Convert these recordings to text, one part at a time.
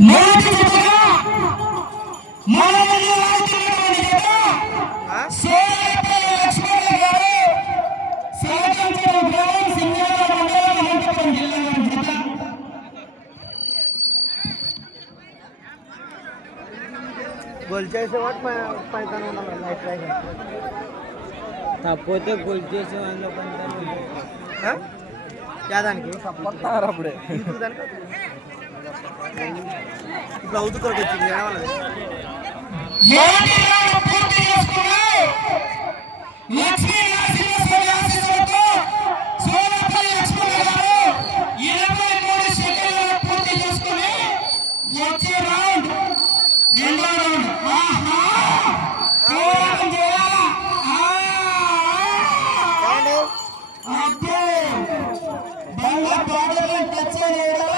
మొదటి గోల్ చేసేవాడు పైతాను life life తప్పితే గొల్ చేసే వాళ్ళు కొంచెం యాదానికి? సపోర్ట్ అప్పుడే. ఇప్పుడు అవుతుంది వచ్చింది అబ్బో! బండ్ల బార్డర్లను టచ్ చేయడం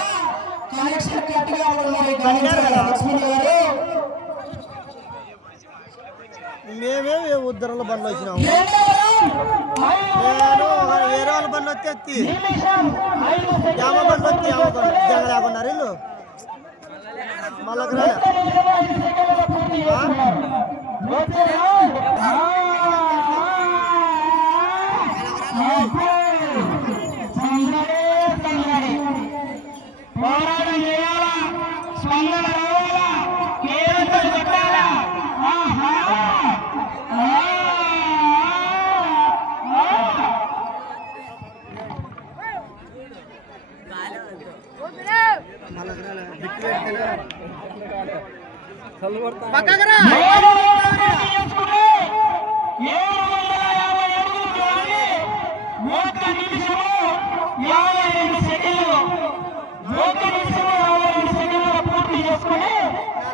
కనెక్షన్ కట్టుగా ఉన్నది గమనించాలి లక్ష్మణ గారు మేమే ఉద్దరంలో బండ్లు వచ్చినాము? నేను వేరే వాళ్ళ బండ్లు వస్తే ఎత్తి. యామ బండ్లు వస్తే యామ బండ్లు. జగ లేకున్నారు వీళ్ళు. మళ్ళీ పోరాటం చేయాలా స్పందన రావాలా కేరళ పెట్టాలా ఆహా ఆ, ఆ.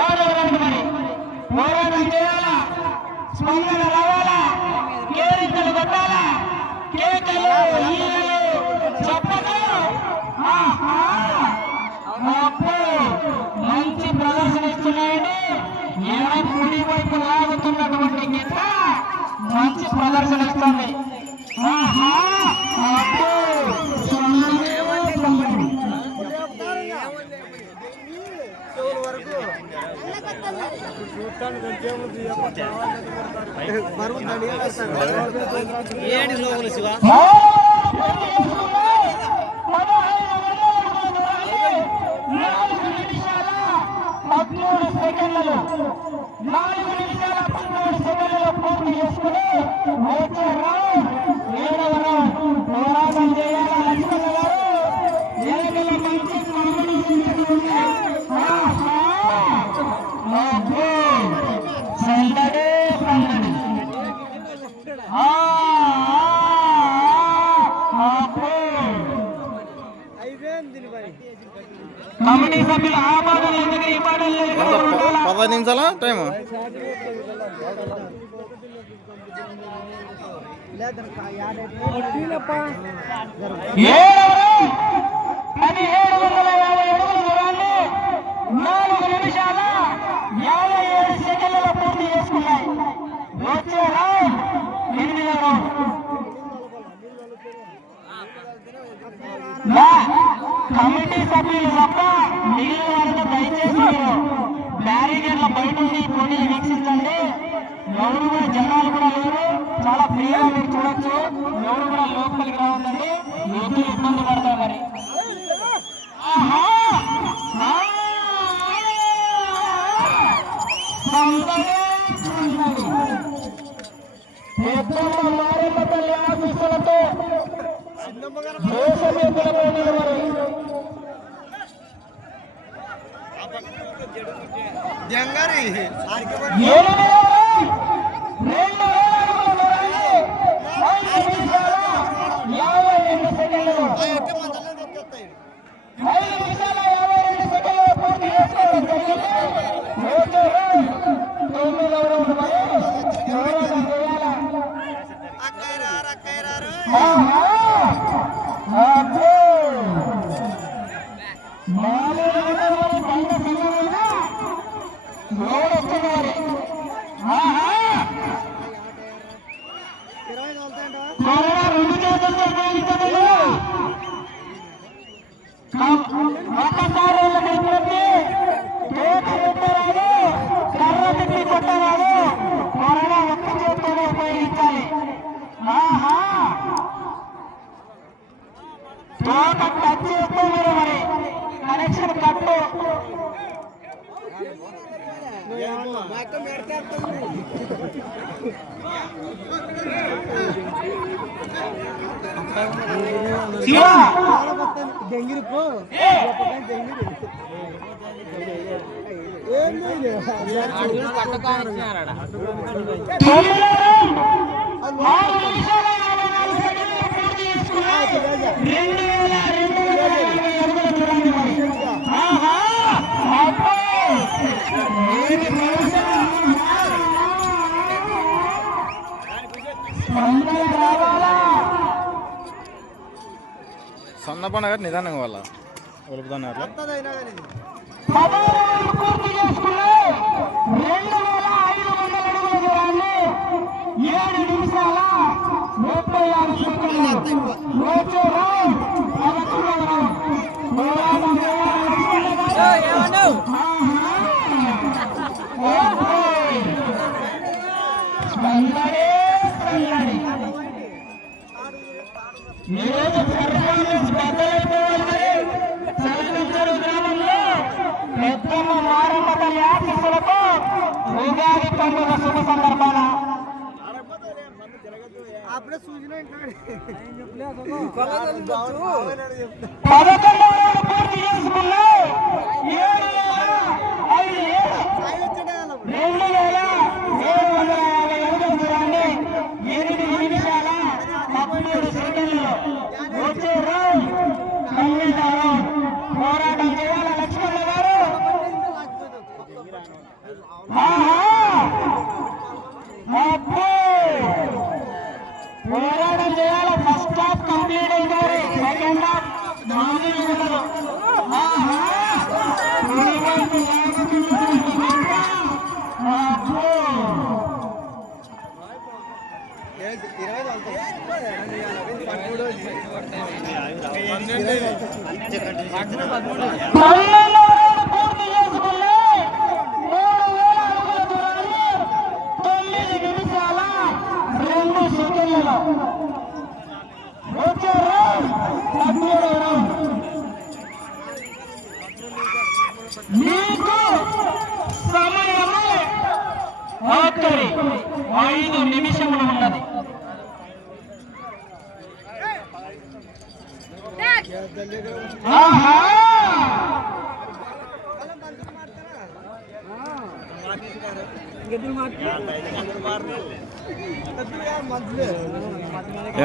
ఆరవ రౌండ్ మరి. పోరాటం చేయాలా స్పందన రావాలా కేరింతలు కొట్టాలా కేకలు ఈలలు చప్పట్లు ఆహా! అబ్బో! మంచి ప్రదర్శన ఇస్తున్నాయండి ఎడం కుడి వైపు లాగుతున్నటువంటి గిట్ట మంచి ప్రదర్శన ఇస్తుంది. ఏంటి లోపల శివ. పదహైదు నిమిషాలా టైం పదిహేడు వందల యాభై అడుగుల దూరాన్ని నాలుగు నిమిషాల యాభై చేసుకున్నాయి వచ్చే రౌండ్ మా కమిటీ సభ్యులు తప్ప మిగిలిన వారితో దయచేసి మీరు బ్యారికేడ్ల బయట ఉండి పోటీలు వీక్షించండి. ఎవరు కూడా జనాలు కూడా లేరు. చాలా ఫ్రీగా మీరు చూడొచ్చు. ఎవరు కూడా లోపలికి రావద్దండి. ఎందుకు ఇబ్బంది పడతారు మరి. ఎద్దులు ध्यांगारी సొంత పండుగ నిదానం వాళ్ళ వెలుపుతున్నారు. ఏడు నిమిషాల ముప్పై ఆరు స్పందనే స్పందనే పండుగ శుభ సందర్భాల. పదకొండు రోజులు పూర్తి చేసుకున్న ఏడు ఎనిమిది నిమిషాల పదమూడు పన్నెండు. ఆఖరి ఐదు నిమిషములు ఉన్నది. ఆహా!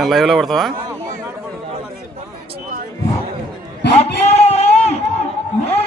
లైవ్లో పడతావా పద్నాలుగు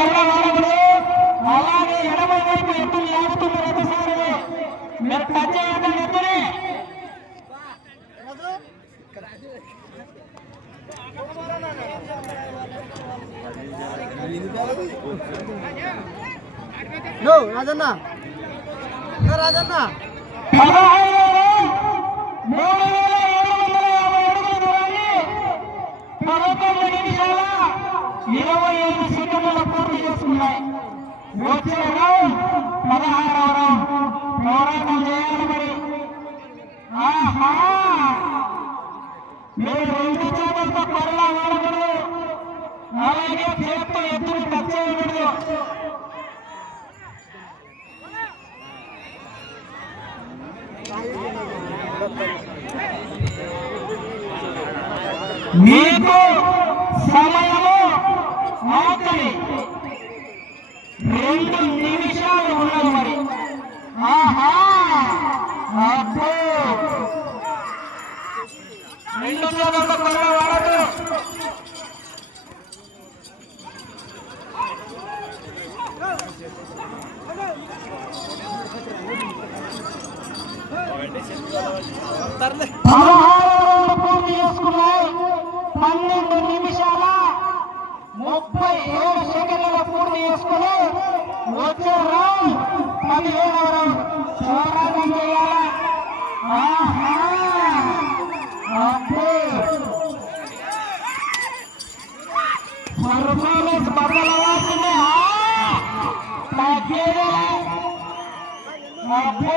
వాడకూడదు అలాగే ఎడమ వైపు ఎత్తులు లాగుతున్నారు ఒకసారి. మీరు టచ్ చేయకండి ఎత్తుని రాజన్న. రాజన్న. మూడు వేల ఏడు వందల యాభై అడుగుల దూరాన్ని పదకొండు నిమిషాల ఇరవై ఐదు సెకండ్ల పూర్తి చేసుకున్నాయి వచ్చే రౌండ్ పదహారవ రౌండ్ పోరాటం చేయాలి మరి ఆహా మీరు రెండు చేతులతో కొరలా వాడకూడదు అలాగే చేత్తో ఎత్తుని టచ్ చేయకూడదు మీకు సమయము ఆఖరి రెండు నిమిషాలు ఉన్నది మరి. ఆహా! అబ్బో! రెండు వాడదు పదహారు పూర్తి చేసుకున్నాయి. పన్నెండు నిమిషాల? ముప్పై ఏడు సెకండ్ల పూర్తి చేసుకుని వచ్చే రౌండ్ పదిహేడవ రౌండ్ పోరాటం చేయాలి పర్ఫార్మెన్స్ బద్దలవ్వాల్సిందే ఆ! అబ్బో!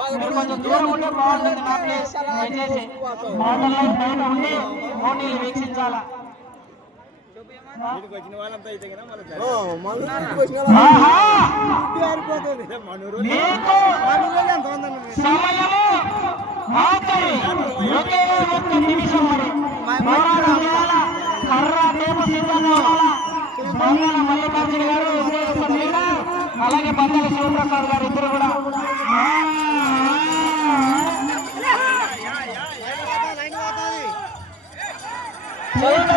కొంచెం దూరం ఉంటే బాగుంటుంది దయచేసి బయట ఉండి వీక్షించాలా నిమిషం మరి మల్లికార్జున గారు అలాగే బంగాళ శివప్రసాద్ గారు ఇద్దరు కూడా ఆ, ఆ. చేయండి.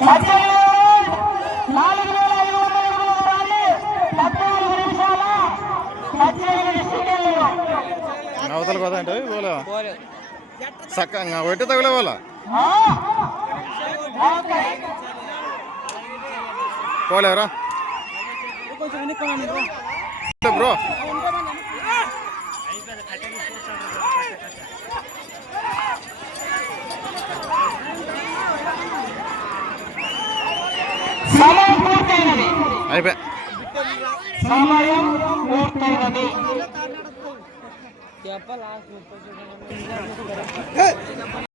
పద్దెనిమిది నాలుగు వేల ఐదు వందల అడుగుల దూరాన్ని పద్నాలుగు నిమిషాల పద్దెనిమిది సెకండ్లు అవతల కదా అంటే పోలే చక్కగా ఒట్టి తగిలే వాళ్ళ ఆ? ఓకే. పోలేవరా బ్రో. అయిపోయా. సమయం పూర్తయినది.